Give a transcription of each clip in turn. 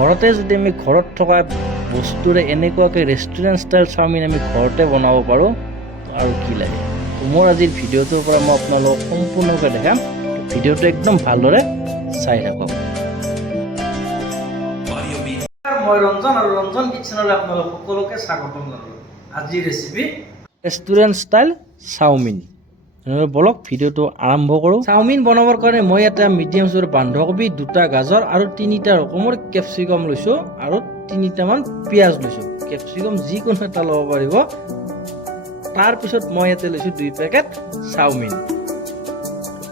ঘৰতে যদি আমি ঘৰত থকা বস্তুৰে এনেকুৱাকৈ ৰেষ্টুৰেণ্ট ষ্টাইল চাওমিন আমি ঘৰতে বনাব পাৰোঁ আৰু কি লাগে। মোৰ আজিৰ ভিডিঅ'টোৰ পৰা মই আপোনালোকক সম্পূৰ্ণকৈ দেখাম। ভিডিঅ'টো একদম ভালদৰে চাই থাকক। মই ৰঞ্জন আৰু ৰঞ্জন কিটচেনলৈ আপোনালোক সকলোকে স্বাগতম জনালোঁ। আজিৰ ৰেচিপি ৰেষ্টুৰেণ্ট ষ্টাইল চাওমিন। বলক ভিডিঅ'টো আৰম্ভ কৰোঁ। চাওমিন বনাবৰ কাৰণে মই এটা মিডিয়াম চাইজৰ বন্ধাকবি, 2টা গাজৰ আৰু 3টা ৰকমৰ কেপচিকাম লৈছোঁ আৰু 3টামান পিঁয়াজ লৈছোঁ। কেপচিকাম যিকোনো এটা ল'ব পাৰিব। তাৰপিছত মই ইয়াতে লৈছোঁ 2 পেকেট চাওমিন।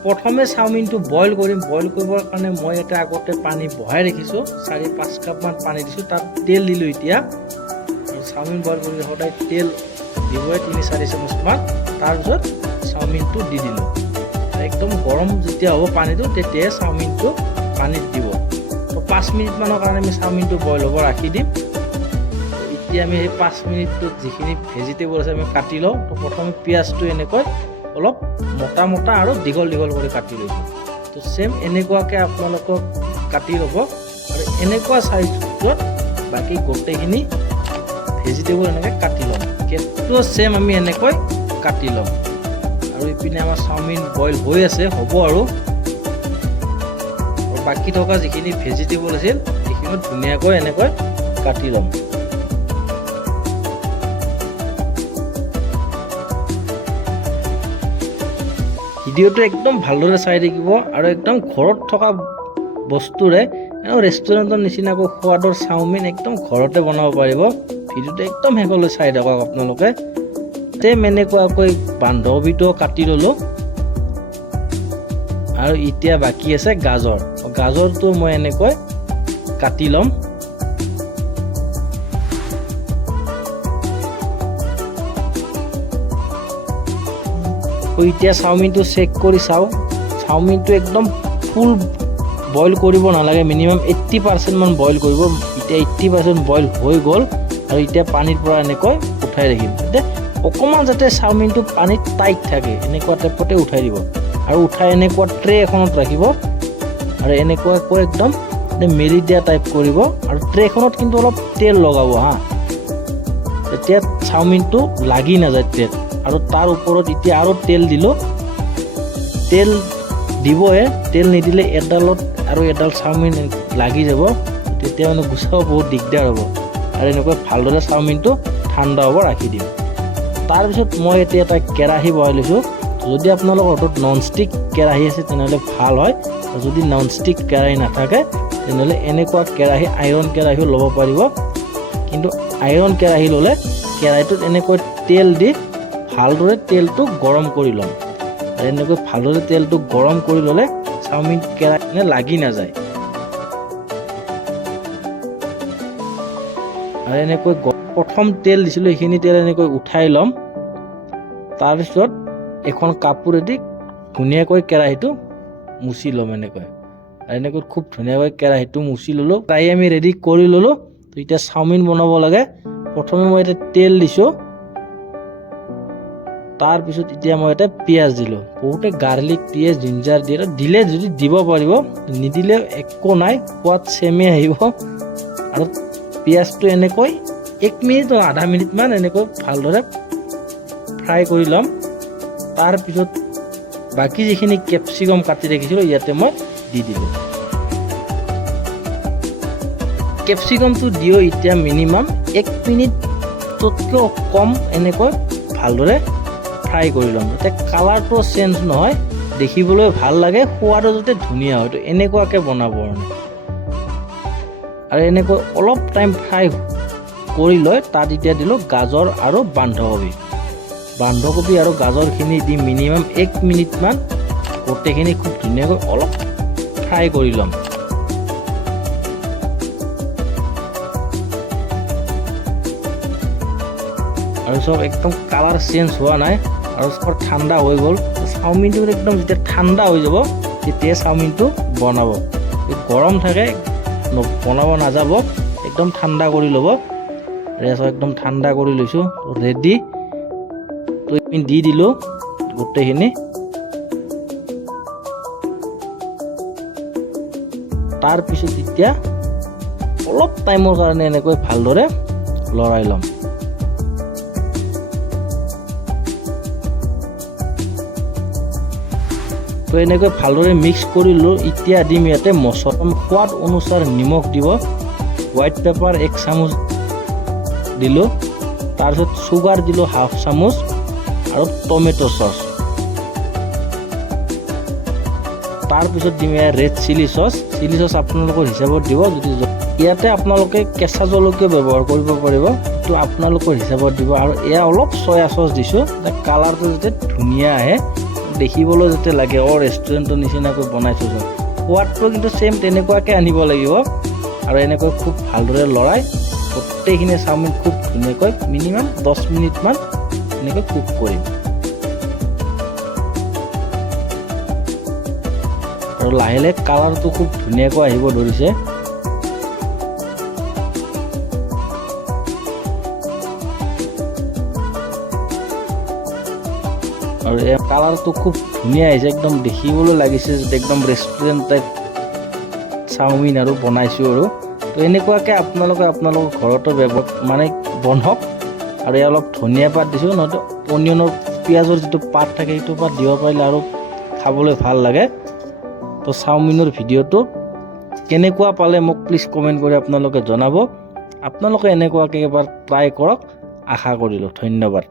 প্ৰথমে চাওমিনটো বইল কৰিম। বইল কৰিবৰ কাৰণে মই ইয়াতে আগতে পানী বহাই ৰাখিছোঁ। 4-5 কাপমান পানী দিছোঁ, তাত তেল দিলোঁ। এতিয়া চাওমিন বইল কৰি সদায় তেল দিবই 3-4 চামুচমান। তাৰপিছত চাওমিনটো দি দিলোঁ। একদম গৰম যেতিয়া হ'ব পানীটো, তেতিয়াই চাওমিনটো পানীত দিব। তো 5 মিনিটমানৰ কাৰণে আমি চাওমিনটো বইল হ'ব ৰাখি দিম। এতিয়া আমি সেই 5 মিনিটটোত যিখিনি ভেজিটেবল আছে আমি কাটি লওঁ। তো প্ৰথমে পিঁয়াজটো এনেকৈ অলপ মোটা মোটা আৰু দীঘল দীঘল কৰি কাটি লৈছোঁ। তো চেম এনেকুৱাকৈ আপোনালোকক কাটি ল'ব আৰু এনেকুৱা চাইজত বাকী গোটেইখিনি ভেজিটেবল এনেকৈ কাটি ল'ম। কেকটো চেম আমি এনেকৈ কাটি ল'ম। আৰু ইপিনে আমাৰ চাওমিন বইল হৈ আছে, হ'ব আৰু বাকী থকা যিখিনি ভেজিটেবল আছিল সেইখিনি ধুনীয়াকৈ এনেকৈ কাটি ল'ম। ভিডিঅ'টো একদম ভালদৰে চাই থাকিব আৰু একদম ঘৰত থকা বস্তুৰে ৰেষ্টুৰেণ্টৰ নিচিনাকৈ সোৱাদৰ চাওমিন একদম ঘৰতে বনাব পাৰিব। ভিডিঅ'টো একদম শেষলৈ চাই থাকক আপোনালোকে। চেম এনেকুৱাকৈ বন্ধাকবিটো কাটি ল'লোঁ আৰু এতিয়া বাকী আছে গাজৰ। গাজৰটো মই এনেকৈ কাটি ল'ম। এতিয়া চাওমিনটো চেক কৰি চাওঁ। চাওমিনটো একদম ফুল বইল কৰিব নালাগে, মিনিমাম 80% মান বইল কৰিব। এতিয়া 80% বইল হৈ গ'ল আৰু এতিয়া পানীৰ পৰা এনেকৈ উঠাই ৰাখিম। এতিয়া অকণমান যাতে চাওমিনটো পানীত টাইট থাকে এনেকুৱা টাইপতে উঠাই দিব আৰু উঠাই এনেকুৱা ট্ৰে এখনত ৰাখিব আৰু এনেকুৱাকৈ একদম মেলি দিয়া টাইপ কৰিব। আৰু ট্ৰেখনত কিন্তু অলপ তেল লগাব হা, তেতিয়া চাওমিনটো লাগি নাযায় তেল। আৰু তাৰ ওপৰত এতিয়া আৰু তেল দিলোঁ। তেল দিবহে, তেল নিদিলে এডালত আৰু এডাল চাওমিন লাগি যাব, তেতিয়া মানে গুচাব বহুত দিগদাৰ হ'ব। আৰু এনেকৈ ভালদৰে চাওমিনটো ঠাণ্ডা হ'ব ৰাখি দিম। তাৰপিছত মই এতিয়া এটা কেৰাহী বহাই লৈছোঁ। যদি আপোনালোকৰ হাতত নন ষ্টিক কেৰাহী আছে তেনেহ'লে ভাল হয়। যদি নন ষ্টিক কেৰাহী নাথাকে তেনেহ'লে এনেকুৱা কেৰাহী, আইৰণ কেৰাহীও ল'ব পাৰিব। কিন্তু আইৰণ কেৰাহী ল'লে কেৰাহীটোত এনেকৈ তেল দি ভালদৰে তেলটো গৰম কৰি ল'ম। আৰু এনেকৈ ভালদৰে তেলটো গৰম কৰি ল'লে চাওমিন কেৰাহীত লাগি নাযায়। আৰু এনেকৈ প্ৰথম তেল দিছিলোঁ সেইখিনি তেল এনেকৈ উঠাই ল'ম। তাৰপিছত এখন কাপোৰেদি ধুনীয়াকৈ কেৰাহীটো মুচি ল'ম এনেকৈ। আৰু এনেকৈ খুব ধুনীয়াকৈ কেৰাহীটো মুচি ল'লোঁ। প্ৰায় আমি ৰেডি কৰি ল'লোঁ। তো এতিয়া চাওমিন বনাব লাগে। প্ৰথমে মই এতিয়া তেল দিছোঁ, তাৰপিছত এতিয়া মই এটা পিঁয়াজ দিলোঁ। বহুতে গাৰ্লিক দিয়ে, জিঞ্জাৰ দিয়ে, দিলে যদি দিব পাৰিব, নিদিলে একো নাই, সোৱাদ চেমেই আহিব। আৰু পিঁয়াজটো এনেকৈ 1 মিনিট বা আধা মিনিটমান এনেকৈ ভালদৰে ফ্ৰাই কৰি ল'ম। তাৰপিছত বাকী যিখিনি কেপচিকাম কাটি ৰাখিছিলোঁ ইয়াতে মই দি দিলোঁ। কেপচিকামটো দিওঁ এতিয়া মিনিমাম 1 মিনিটতকৈ কম এনেকৈ ভালদৰে ফ্ৰাই কৰি ল'ম, যাতে কালাৰটো চেঞ্জ নহয়, দেখিবলৈ ভাল লাগে, সোৱাদো যাতে ধুনীয়া হয়। তো এনেকুৱাকৈ বনাব আৰু এনেকৈ অলপ টাইম ফ্ৰাই কৰি লৈ তাত এতিয়া দিলোঁ গাজৰ আৰু বন্ধাকবি। বন্ধাকবি আৰু গাজৰখিনি দি মিনিমাম 1 মিনিটমান গোটেইখিনি খুব ধুনীয়াকৈ অলপ ফ্ৰাই কৰি ল'ম। আৰু চব একদম কালাৰ চেঞ্জ হোৱা নাই আৰু চব ঠাণ্ডা হৈ গ'ল। চাওমিনটো একদম যেতিয়া ঠাণ্ডা হৈ যাব তেতিয়া চাওমিনটো বনাব। গৰম থাকে বনাব নাযাব, একদম ঠাণ্ডা কৰি ল'ব। একদম ঠাণ্ডা কৰি লৈছোঁ, ৰেডি। তো দি দিলোঁ গোটেইখিনি। তাৰপিছত এতিয়া অলপ টাইমৰ কাৰণে এনেকৈ ভালদৰে লৰাই ল'ম। তো এনেকৈ ভালদৰে মিক্স কৰিলোঁ। এতিয়া দিম ইয়াতে মছলা, সোৱাদ অনুসাৰ নিমখ দিব, হোৱাইট পেপাৰ 1 চামুচ দিলোঁ, তাৰপিছত চুগাৰ দিলোঁ 1/2 চামুচ আৰু টমেটো চচ। তাৰপিছত দিম ৰেড চিলি চচ আপোনালোকৰ হিচাপত দিব। যদি ইয়াতে আপোনালোকে কেঁচা জলকীয়া ব্যৱহাৰ কৰিব পাৰিব, সেইটো আপোনালোকৰ হিচাপত দিব। আৰু এয়া অলপ চয়া চচ দিছোঁ, কালাৰটো যাতে ধুনীয়া আহে, দেখিবলৈ যাতে লাগে ৰেষ্টুৰেণ্টৰ নিচিনাকৈ বনাইছোঁ। সোৱাদটো কিন্তু চেম তেনেকুৱাকৈ আনিব লাগিব। আৰু এনেকৈ খুব ভালদৰে লৰাই গোটেইখিনি চাওমিন খুব ধুনীয়াকৈ মিনিমাম 10 মিনিটমান এনেকৈ কুক কৰিম। আৰু লাহে লাহে কালাৰটো খুব ধুনীয়াকৈ আহিব ধৰিছে। আৰু এই কালাৰটো খুব ধুনীয়া আহিছে, একদম দেখিবলৈ লাগিছে যে একদম ৰেষ্টুৰেণ্ট টাইপ চাওমিন আৰু বনাইছোঁ। আৰু তো এনেকুৱাকৈ আপোনালোকৰ ঘৰতো বনাওক। আৰু এই অলপ ধনিয়া পাত দিছোঁ, নহয়তো অনিয়নৰ পিঁয়াজৰ যিটো পাত থাকে সেইটো পাত দিব পাৰিলে আৰু খাবলৈ ভাল লাগে। তো চাওমিনৰ ভিডিঅ'টো কেনেকুৱা পালে মোক প্লিজ কমেণ্ট কৰি আপোনালোকে জনাব। আপোনালোকে এনেকুৱাকৈ এবাৰ ট্ৰাই কৰক, আশা কৰিলোঁ। ধন্যবাদ।